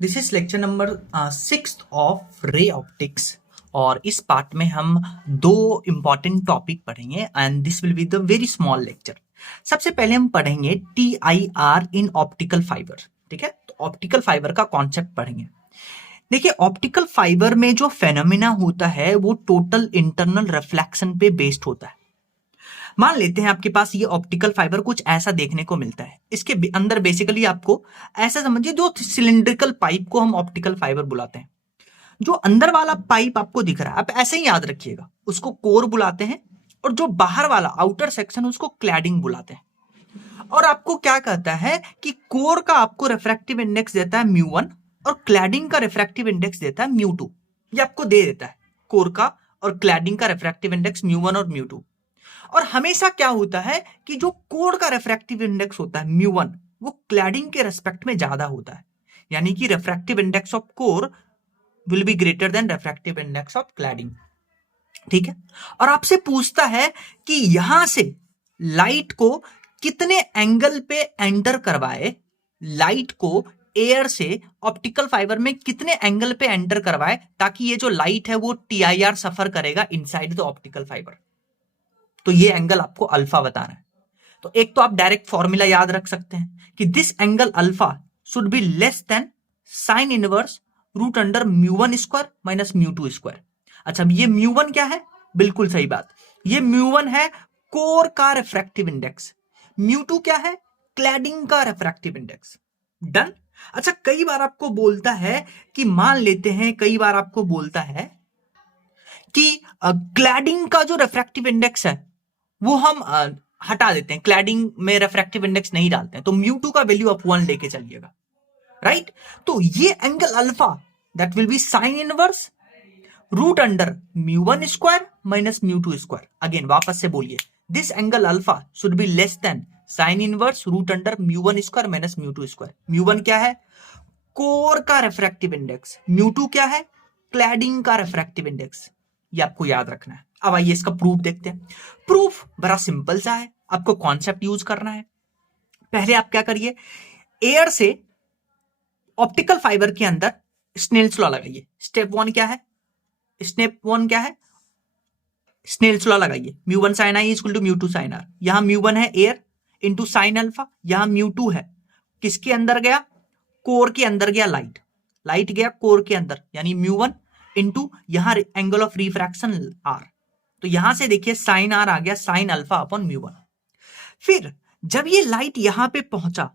This is lecture number 6 of ray optics. और इस part में हम दो इंपॉर्टेंट टॉपिक पढ़ेंगे and this will be the very small lecture. सबसे पहले हम पढ़ेंगे TIR इन ऑप्टिकल फाइबर। ठीक है, तो ऑप्टिकल फाइबर का कॉन्सेप्ट पढ़ेंगे। देखिए, ऑप्टिकल फाइबर में जो फेनोमेना होता है वो टोटल इंटरनल रिफ्लेक्शन पे बेस्ड होता है। मान लेते हैं आपके पास ये ऑप्टिकल फाइबर कुछ ऐसा देखने को मिलता है। इसके अंदर बेसिकली आपको ऐसा समझिए, जो सिलिंड्रिकल पाइप को हम ऑप्टिकल फाइबर बुलाते हैं। जो अंदर वाला पाइप आपको दिख रहा है, आप ऐसे ही याद रखिएगा, उसको कोर बुलाते हैं। और जो बाहर वाला आउटर सेक्शन उसको क्लैडिंग बुलाते हैं। और आपको क्या कहता है कि कोर का आपको रिफ्रैक्टिव इंडेक्स देता है μ1 और क्लैडिंग का रिफ्रैक्टिव इंडेक्स देता है μ2। ये आपको दे देता है कोर का और क्लैडिंग का रिफ्रैक्टिव इंडेक्स μ1 और μ2। और हमेशा क्या होता है कि जो कोर का रिफ्रैक्टिव इंडेक्स होता है μ1 वो क्लैडिंग के रेस्पेक्ट में ज्यादा होता है। यानी कि refractive index of core will be greater then refractive index of cladding. ठीक है, और आपसे पूछता है कि यहां से लाइट को कितने एंगल पे एंटर करवाए, लाइट को एयर से ऑप्टिकल फाइबर में कितने एंगल पे एंटर करवाए ताकि ये जो लाइट है वो TIR सफर करेगा इनसाइड द ऑप्टिकल फाइबर। तो ये एंगल आपको अल्फा बताना है। तो एक तो आप डायरेक्ट फॉर्मूला याद रख सकते हैं कि this angle alpha should be less than sine inverse root under μ1 square minus μ2 square. अच्छा, ये μ1 क्या है? बिल्कुल सही बात, ये μ1 है कोर का रिफ्रैक्टिव इंडेक्स। μ2 क्या है? क्लैडिंग का रिफ्रैक्टिव इंडेक्स। डन। अच्छा, कई बार आपको बोलता है कि मान लेते हैं, कई बार आपको बोलता है कि क्लैडिंग का जो रिफ्रैक्टिव इंडेक्स है वो हम हटा देते हैं, क्लैडिंग में रिफ्रैक्टिव इंडेक्स नहीं डालते हैं, तो μ2 का वैल्यू आप 1 लेके चलिएगा। राइट, तो ये angle alpha that will be sine inverse root under μ1 square minus μ2 square. Again वापस से बोलिए, this angle alpha should be less than sine inverse root under μ1 square minus μ2 square. μ1 क्या है? कोर का रिफ्रैक्टिव इंडेक्स। μ2 क्या है? क्लैडिंग का refractive index. ये आपको याद रखना है। अब आइए इसका प्रूफ देखते हैं। प्रूफ बड़ा सिंपल सा है, आपको कॉन्सेप्ट यूज करना है। पहले आप क्या करिए, एयर से ऑप्टिकल फाइबर के अंदर स्नेल्स लॉ लगाइए। स्टेप 1 क्या है? स्टेप 1 क्या है? स्नेल्स लॉ लगाइए। μ1 sin i equal to μ2 sin r। यहां μ1 है एयर इंटू साइन अल्फा, यहां μ2 है, किसके अंदर गया? कोर के अंदर गया लाइट, लाइट गया कोर के अंदर, यानी μ1 इंटू यहां एंगल ऑफ रिफ्रैक्शन r। तो यहां से देखिए साइन r आ गया साइन अल्फा अपॉन μ1। फिर जब ये लाइट यहां पे पहुंचा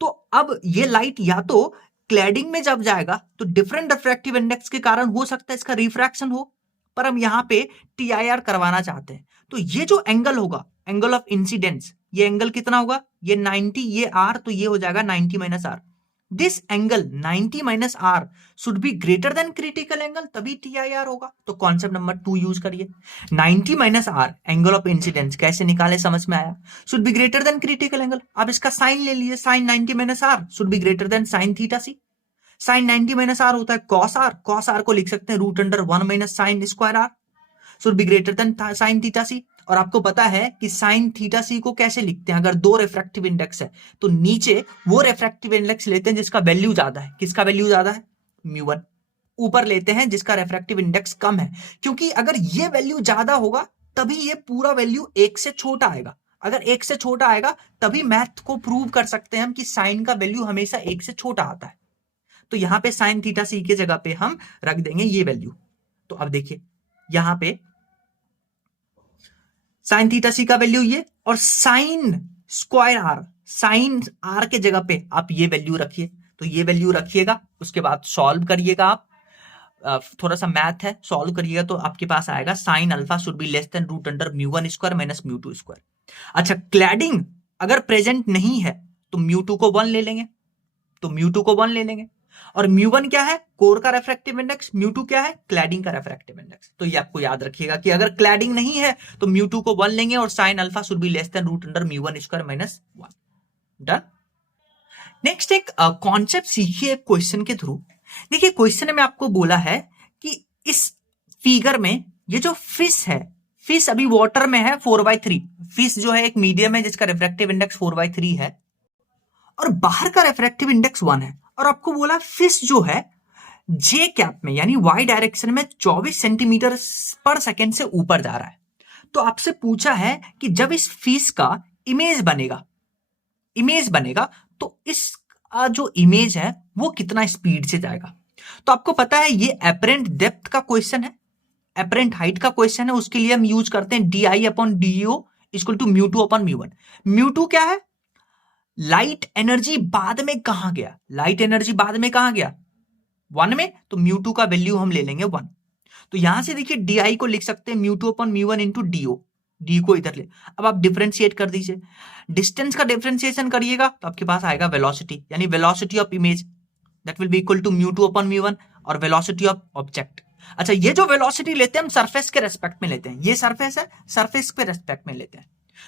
तो अब ये लाइट या तो क्लैडिंग में जब जाएगा तो डिफरेंट रिफ्रैक्टिव इंडेक्स के कारण हो सकता है इसका रिफ्रैक्शन हो, पर हम यहां पे TIR करवाना चाहते हैं। तो ये जो एंगल होगा, एंगल ऑफ इंसिडेंस, ये एंगल कितना होगा? ये 90, ये r, तो ये हो जाएगा 90 minus r। This angle 90 minus r should be greater than critical angle, तभी TIR होगा। तो कॉन्सेप्ट नंबर 2 यूज करिए। 90 minus r angle of incidence कैसे निकाले, समझ में आया? Should be greater than critical angle. आप इसका साइन ले लीजिए, sine 90 minus r should be greater than sine theta c। Sine 90 minus r होता है कॉस r, कॉस r को लिख सकते हैं root under 1 minus sine square r should be greater than sine theta c। और आपको पता है कि साइन थीटा सी को कैसे लिखते हैं, अगर दो रिफ्रैक्टिव इंडेक्स है तो नीचे वो रिफ्रैक्टिव इंडेक्स लेते हैं जिसका वैल्यू ज्यादा है। किसका वैल्यू ज्यादा है? μ1। ऊपर लेते हैं जिसका रिफ्रैक्टिव इंडेक्स कम है, क्योंकि अगर ये वैल्यू ज्यादा होगा तभी ये पूरा वैल्यू 1 से छोटा आएगा। अगर 1 से छोटा आएगा तभी मैथ को प्रूव कर सकते हैं हम कि साइन का वैल्यू हमेशा 1 से छोटा आता है। तो यहां पे साइन थीटा सी के जगह पे हम रख देंगे ये वैल्यू। तो अब देखिए यहां पे साइन थीटा सी का वैल्यू ये, और sine square R, sine R के जगह पे आप ये वैल्यू रखिए। तो ये वैल्यू रखिएगा, उसके बाद सॉल्व करिएगा आप, थोड़ा सा मैथ है, सॉल्व करिएगा तो आपके पास आएगा sine alpha should be less than root under μ1 square minus μ2 square. अच्छा, क्लैडिंग अगर प्रेजेंट नहीं है तो μ2 को 1 ले लेंगे, तो μ2 को 1 ले लेंगे। और μ1 क्या है? कोर का रिफ्रैक्टिव इंडेक्स। μ2 क्या है? क्लैडिंग का रिफ्रैक्टिव इंडेक्स। तो ये आपको याद रखिएगा कि अगर क्लैडिंग नहीं है तो μ2 को 1 लेंगे और sine alpha should be less than root under μ1 square minus 1। Done. Next एक कॉन्सेप्ट सीखिए क्वेश्चन के थ्रू। देखिए क्वेश्चन में आपको बोला है कि इस फिगर में ये जो फिश है, फिश अभी वाटर में है 4/3। फिश जो है एक मीडियम है जिसका रिफ्रैक्टिव इंडेक्स 4/3 है और बाहर का रिफ्रैक्टिव इंडेक्स 1 है। और आपको बोला फिश जो है जे कैप में यानी वाई डायरेक्शन में 24 सेंटीमीटर पर सेकेंड से ऊपर जा रहा है। तो आपसे पूछा है कि जब इस फिश का इमेज बनेगा तो इस जो इमेज है वो कितना स्पीड से जाएगा। तो आपको पता है ये एपरेंट डेप्थ का क्वेश्चन है, एपरेंट हाइट का क्वेश्चन है, उसके लिए हम यूज करते हैं D upon D O equal to mu two upon mu one. Mu two क्या है? लाइट एनर्जी बाद में कहां गया, लाइट एनर्जी बाद में कहां गया? 1 में, तो म्यू टू का वैल्यू हम ले लेंगे 1। तो यहां से देखिए डी को लिख सकते हैं mu two upon mu one into D D को इधर ले। अब आप डिफरेंशिएट कर दीजिए, डिस्टेंस का डिफरेंशिएशन करिएगा तो आपके पास आएगा वेलोसिटी, यानी velocity of image that will be equal to mu two upon mu one और वेलोसिटी ऑफ ऑब्जेक्ट। अच्छा, ये जो वेलोसिटी लेते हैं हम सरफेस के रेस्पेक्ट में लेते हैं, ये सरफेस है, सरफेस के रेस्पेक्ट में लेते हैं।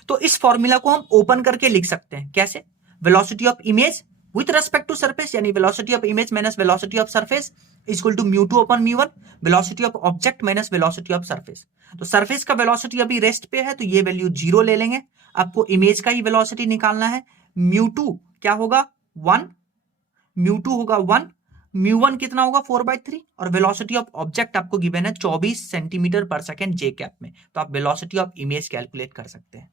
तो इस फॉर्मूला को हम ओपन करके लिख सकते हैं, कैसे? Velocity of image with respect to surface यानी velocity of image minus velocity of surface equal to mu two upon mu one, velocity of object minus velocity of surface. तो सरफेस का वेलोसिटी अभी rest पे है तो ये value 0 ले लेंगे। आपको इमेज का ही वेलोसिटी निकालना है। म्यू टू क्या होगा? 1, म्यू टू होगा 1, म्यू वन कितना होगा? 4/3 और वेलोसिटी ऑफ ऑब्जेक्ट आपको गिवन है 24 सेंटीमीटर पर सेकेंड जे कैप में। तो आप वेलोसिटी ऑफ इमेज कैलकुलेट कर सकते हैं।